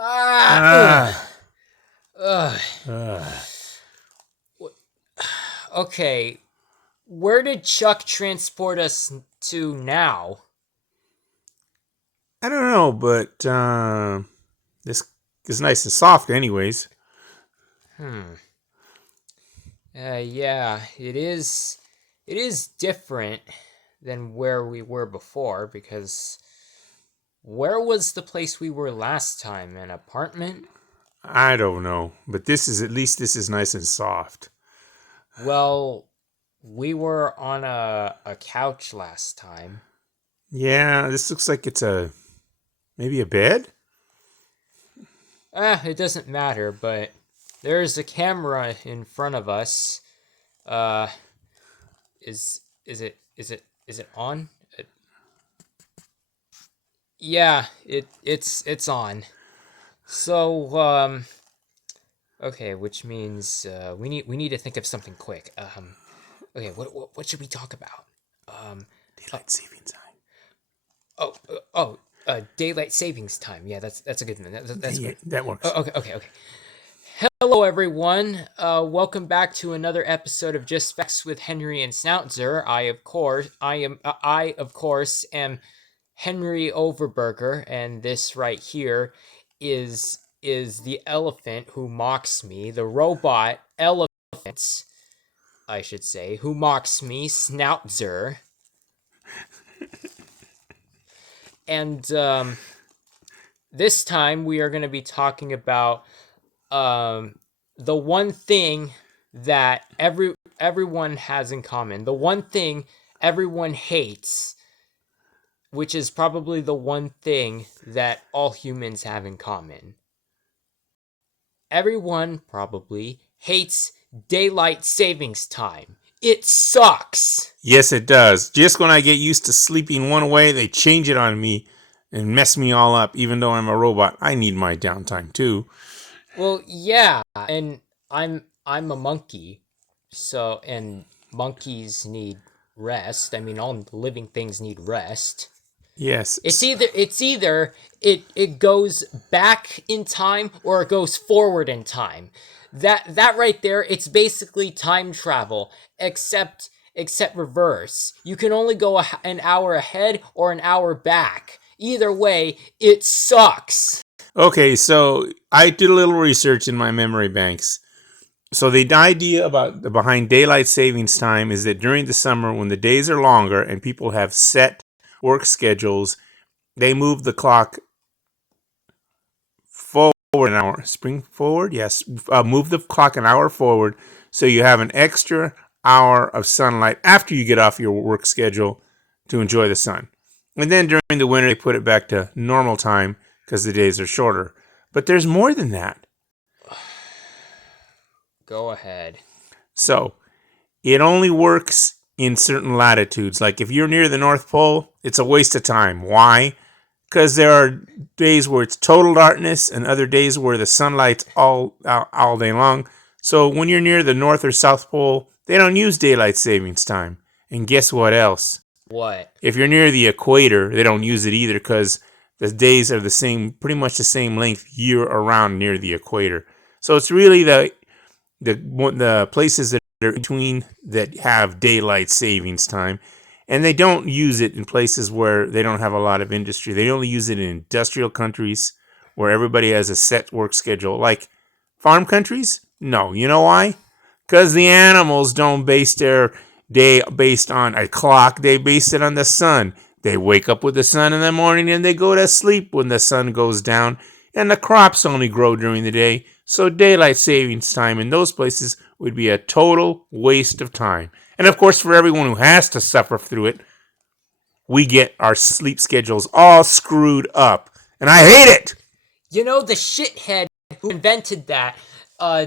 Ah, Ah. ugh. Uh, Okay, where did Chuck transport us to now? I don't know, but this is nice and soft, anyways. Hmm. Yeah, it is. It is different than where we were before because where was the place we were last time? An apartment? I don't know, but this is nice and soft. Well, we were on a couch last time. Yeah, this looks like it's maybe a bed. It doesn't matter, but there's a camera in front of us. Uh, is it on? Yeah, it's on. So okay, which means we need to think of something quick. Okay, what should we talk about? Um, uh, Daylight savings time. daylight savings time. Yeah, that's a good one. That's Yeah, good. that works. Okay. Hello, everyone. Welcome back to another episode of Just Facts with Henry and Snoutzer. I of course am Henry Overburger, and this right here is the elephant who mocks me, the robot elephant, I should say, who mocks me, Snoutzer. And this time we are going to be talking about um, the one thing that everyone has in common, the one thing everyone hates, which is probably the one thing that all humans have in common. Everyone probably hates daylight savings time. It sucks. Yes, it does. Just when I get used to sleeping one way, they change it on me and mess me all up. Even though I'm a robot, I need my downtime too. Well, yeah, and I'm a monkey, so and monkeys need rest. I mean, all living things need rest. It's Yes. either it goes back in time or it goes forward in time. That right there, it's basically time travel, except reverse. You can only go an hour ahead or an hour back. Either way, it sucks. Okay, so I did a little research in my memory banks. So the idea about the behind daylight savings time is that during the summer, when the days are longer and people have set work schedules, they move the clock forward an hour. Spring forward, yes. Move the clock an hour forward, so you have an extra hour of sunlight after you get off your work schedule to enjoy the sun. And then during the winter, they put it back to normal time because the days are shorter. But there's more than that. Go ahead. So it only works in certain latitudes. Like if you're near the North Pole, it's a waste of time. Why? Because there are days where it's total darkness and other days where the sunlight's all day long. So when you're near the North or South Pole, they don't use daylight savings time. And guess what else? What? If you're near the equator, they don't use it either because the days are the same, pretty much the same length year around near the equator. So it's really the places that are between that have daylight savings time, and they don't use it in places where they don't have a lot of industry. They only use it in industrial countries where everybody has a set work schedule. Like farm countries, no. You know why? Because the animals don't base their day based on a clock. They base it on the sun. They wake up with the sun in the morning and they go to sleep when the sun goes down. And the crops only grow during the day. So daylight savings time in those places would be a total waste of time. And of course, for everyone who has to suffer through it, we get our sleep schedules all screwed up. And I hate it! You know, the shithead who invented that uh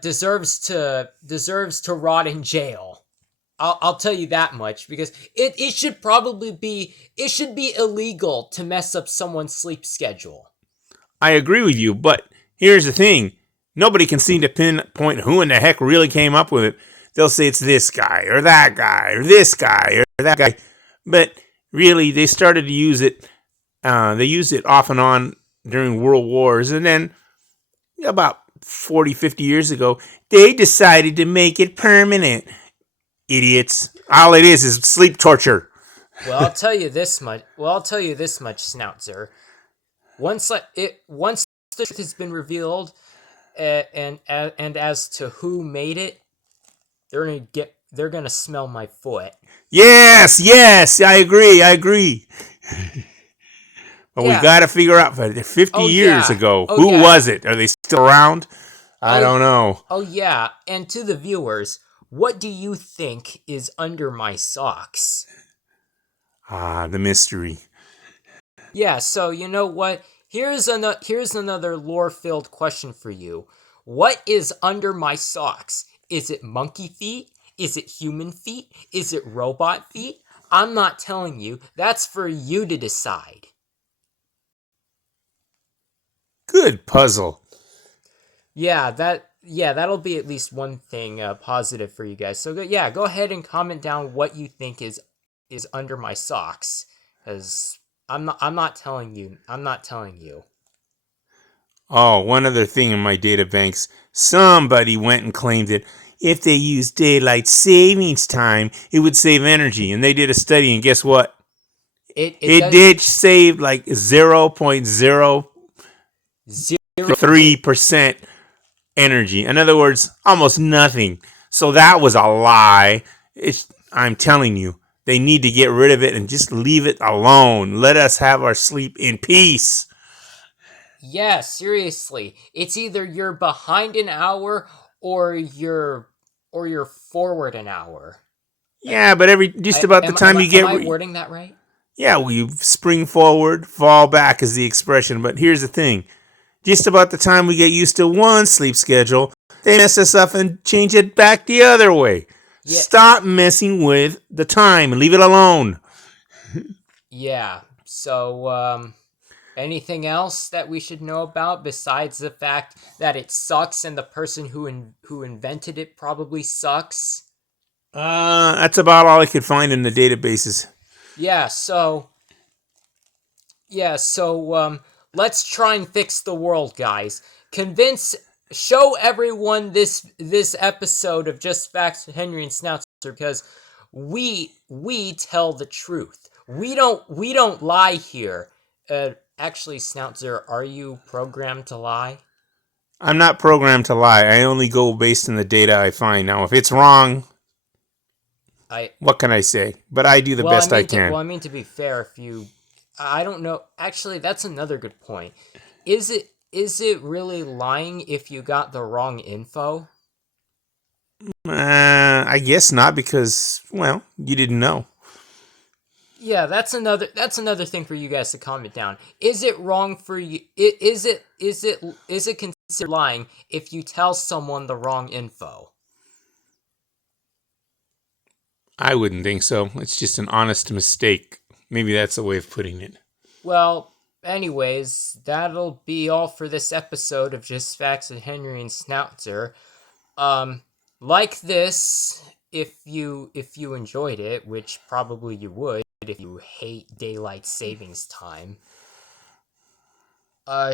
deserves to rot in jail. I'll tell you that much because it should probably be it should be illegal to mess up someone's sleep schedule. I agree with you, but here's the thing. Nobody can seem to pinpoint who in the heck really came up with it. They'll say it's this guy, or that guy, or this guy, or that guy. But really, they started to use it. They used it off and on during World Wars, and then about 40, 50 years ago, they decided to make it permanent. Idiots. All it is sleep torture. Well, I'll tell you this much. Snoutzer. Once the truth has been revealed, and as to who made it, they're gonna smell my foot. Yes, I agree. But we Yeah. got to figure out 50 Oh years yeah. ago, Oh who yeah. was it? Are they still around? I Oh don't know. oh yeah. And to the viewers, what do you think is under my socks? The mystery. Yeah. So you know what? Here's another lore-filled question for you. What is under my socks? Is it monkey feet? Is it human feet? Is it robot feet? I'm not telling you. That's for you to decide. Good puzzle. That'll be at least one thing positive for you guys. So go ahead and comment down what you think is under my socks, because I'm not telling you. I'm not telling you. Oh, one other thing in my data banks. Somebody went and claimed that if they used daylight savings time, it would save energy. And they did a study, and guess what? It It does did save like 0.03% energy. In other words, almost nothing. So that was a lie. I'm telling you, they need to get rid of it and just leave it alone. Let us have our sleep in peace. Yeah, seriously. It's either you're behind an hour or you're forward an hour. Yeah, but just about the time you Am get I wording that right? yeah, well, you spring forward, fall back is the expression. But here's the thing. Just about the time we get used to one sleep schedule, they mess us up and change it back the other way. Yeah. Stop messing with the time and leave it alone. Yeah. So anything else that we should know about besides the fact that it sucks and the person who invented it probably sucks? That's about all I could find in the databases. Yeah, so let's try and fix the world, guys. Show everyone this episode of Just Facts with Henry and Snoutzer, because we tell the truth. We don't lie here. Actually, Snoutzer, are you programmed to lie? I'm not programmed to lie. I only go based on the data I find. Now, if it's wrong, I what can I say? But I do the best I can. I mean to be fair, if you, I don't know. Actually, that's another good point. Is it really lying if you got the wrong info? I guess not because, well, you didn't know. Yeah, that's another thing for you guys to comment down. Is it wrong for you? Is it considered lying if you tell someone the wrong info? I wouldn't think so. It's just an honest mistake. Maybe that's a way of putting it. Well, anyways, that'll be all for this episode of Just Facts with Henry and Snoutzer. Like this if you enjoyed it, which probably you would if you hate daylight savings time.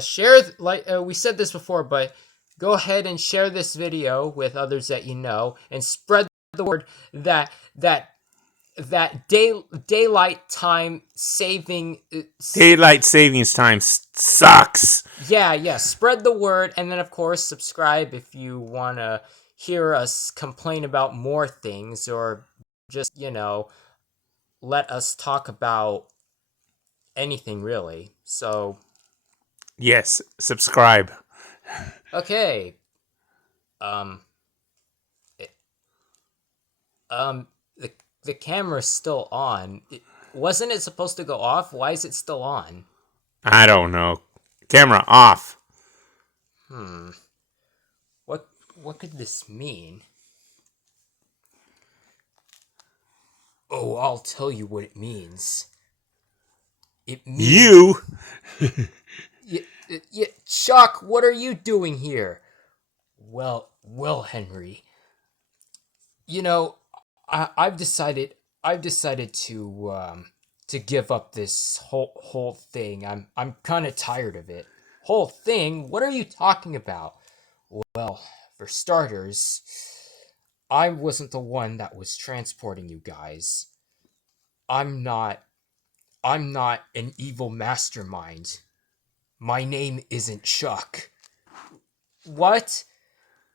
Share like we said this before, but go ahead and share this video with others that you know and spread the word that that daylight time saving Daylight savings time sucks. yeah, spread the word, and then of course subscribe if you want to hear us complain about more things, or just let us talk about anything really. So Yes, subscribe. okay, um it- the camera's still on. Wasn't it supposed to go off? Why is it still on? I don't know. Camera off. Hmm. What could this mean? Oh, I'll tell you what it means. It means You? Chuck, what are you doing here? Well, Henry. You know, I've decided to give up this whole thing. I'm kind of tired of it. whole thing? What are you talking about? Well, for starters, I wasn't the one that was transporting you guys. I'm not I'm not an evil mastermind. My name isn't Chuck. What?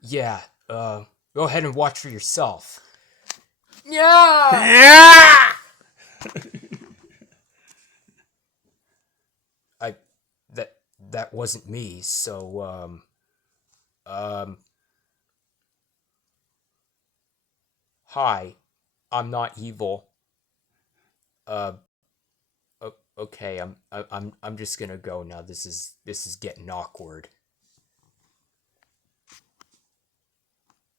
Yeah, go ahead and watch for yourself. Yeah! Yeah! I that that wasn't me, so um hi. I'm not evil. Uh okay, I'm just going to go now. This is getting awkward.